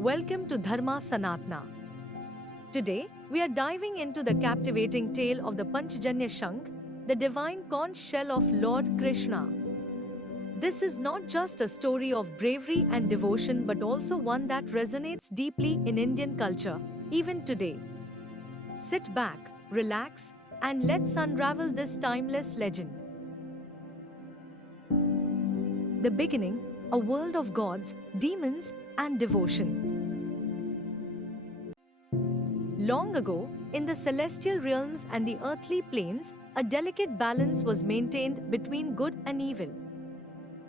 Welcome to Dharma Sanatana. Today, we are diving into the captivating tale of the Panchajanya Shankh, the divine conch shell of Lord Krishna. This is not just a story of bravery and devotion but also one that resonates deeply in Indian culture, even today. Sit back, relax, and let's unravel this timeless legend. The beginning, a world of gods, demons, and devotion. Long ago, in the celestial realms and the earthly planes, a delicate balance was maintained between good and evil.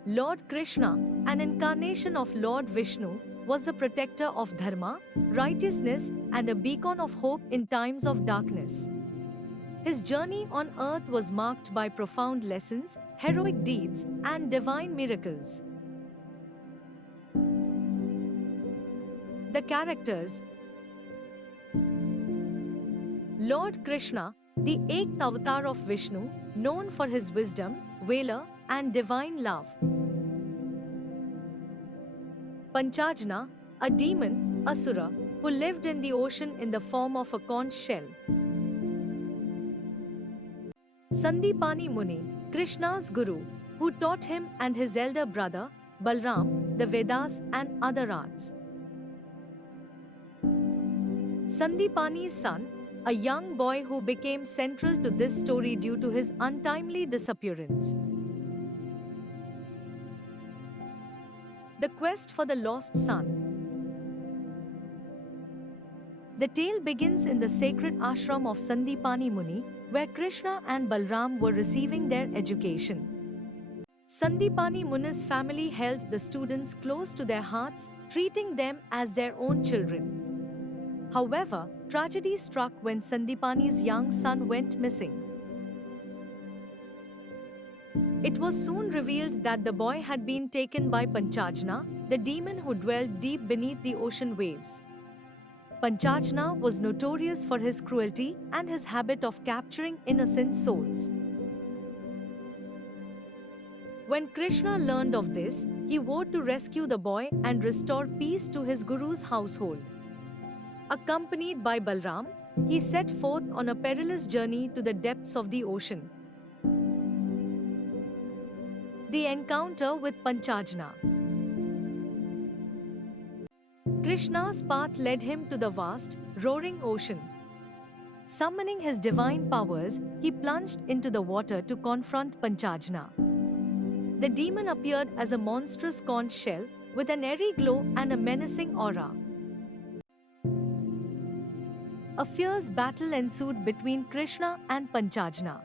Lord Krishna, an incarnation of Lord Vishnu, was the protector of dharma, righteousness, and a beacon of hope in times of darkness. His journey on earth was marked by profound lessons, heroic deeds, and divine miracles. The characters: Lord Krishna, the eighth avatar of Vishnu, known for his wisdom, valor, and divine love. Panchajna, a demon, asura, who lived in the ocean in the form of a conch shell. Sandipani Muni, Krishna's guru, who taught him and his elder brother, Balram, the Vedas and other arts. Sandipani's son, a young boy who became central to this story due to his untimely disappearance. The quest for the lost son. The tale begins in the sacred ashram of Sandipani Muni, where Krishna and Balram were receiving their education. Sandipani Muni's family held the students close to their hearts, treating them as their own children. However, tragedy struck when Sandipani's young son went missing. It was soon revealed that the boy had been taken by Panchajna, the demon who dwelled deep beneath the ocean waves. Panchajna was notorious for his cruelty and his habit of capturing innocent souls. When Krishna learned of this, he vowed to rescue the boy and restore peace to his guru's household. Accompanied by Balram, he set forth on a perilous journey to the depths of the ocean. The encounter with Panchajna. Krishna's path led him to the vast, roaring ocean. Summoning his divine powers, he plunged into the water to confront Panchajna. The demon appeared as a monstrous conch shell with an airy glow and a menacing aura. A fierce battle ensued between Krishna and Panchajna.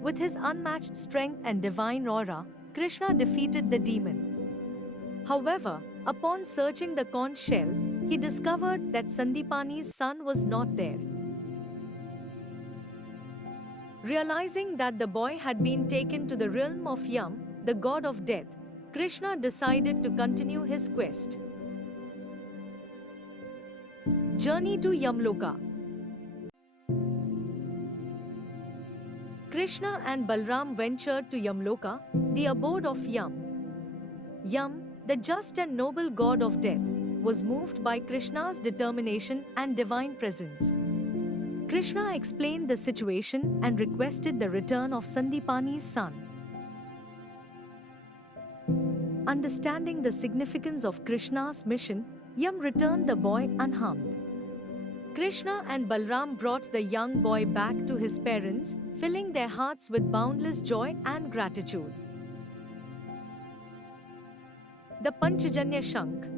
With his unmatched strength and divine aura, Krishna defeated the demon. However, upon searching the conch shell, he discovered that Sandipani's son was not there. Realizing that the boy had been taken to the realm of Yam, the god of death, Krishna decided to continue his quest. Journey to Yamloka. Krishna and Balram ventured to Yamloka, the abode of Yam. Yam, the just and noble god of death, was moved by Krishna's determination and divine presence. Krishna explained the situation and requested the return of Sandipani's son. Understanding the significance of Krishna's mission, Yam returned the boy unharmed. Krishna and Balram brought the young boy back to his parents, filling their hearts with boundless joy and gratitude. The Panchajanya Shankh.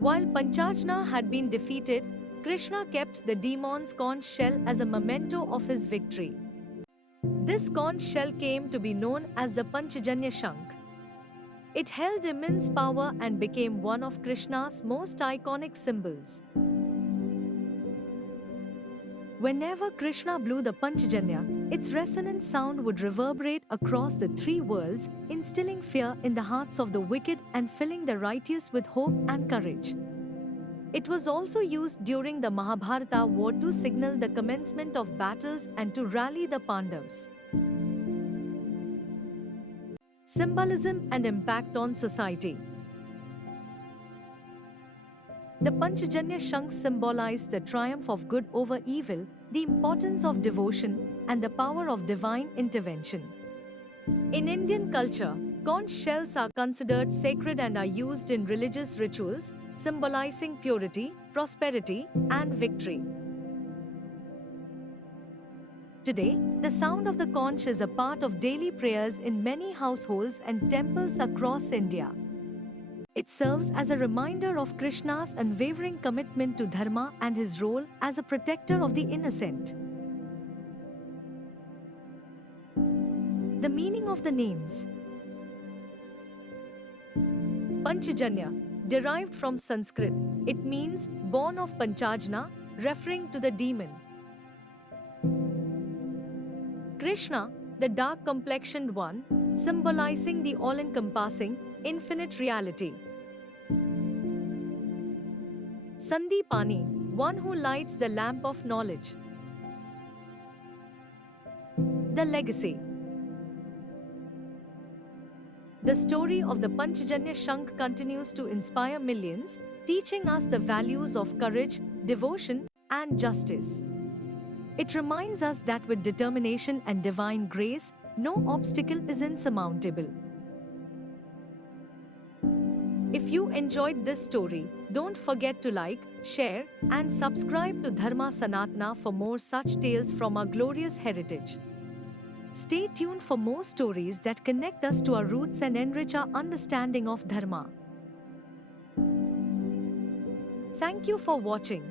While Panchajna had been defeated, Krishna kept the demon's conch shell as a memento of his victory. This conch shell came to be known as the Panchajanya Shankh. It held immense power and became one of Krishna's most iconic symbols. Whenever Krishna blew the Panchajanya, its resonant sound would reverberate across the three worlds, instilling fear in the hearts of the wicked and filling the righteous with hope and courage. It was also used during the Mahabharata war to signal the commencement of battles and to rally the Pandavas. Symbolism and impact on society. The Panchajanya Shankh symbolized the triumph of good over evil, the importance of devotion, and the power of divine intervention. In Indian culture, conch shells are considered sacred and are used in religious rituals, symbolizing purity, prosperity, and victory. Today, the sound of the conch is a part of daily prayers in many households and temples across India. It serves as a reminder of Krishna's unwavering commitment to dharma and his role as a protector of the innocent. The meaning of the names. Panchajanya, derived from Sanskrit, it means born of Panchajna, referring to the demon. Krishna, the dark-complexioned one, symbolizing the all-encompassing, infinite reality. Sandipani, one who lights the lamp of knowledge. The legacy. The story of the Panchajanya Shankh continues to inspire millions, teaching us the values of courage, devotion, and justice. It reminds us that with determination and divine grace, no obstacle is insurmountable. If you enjoyed this story, don't forget to like, share, and subscribe to Dharma Sanatana for more such tales from our glorious heritage. Stay tuned for more stories that connect us to our roots and enrich our understanding of Dharma. Thank you for watching.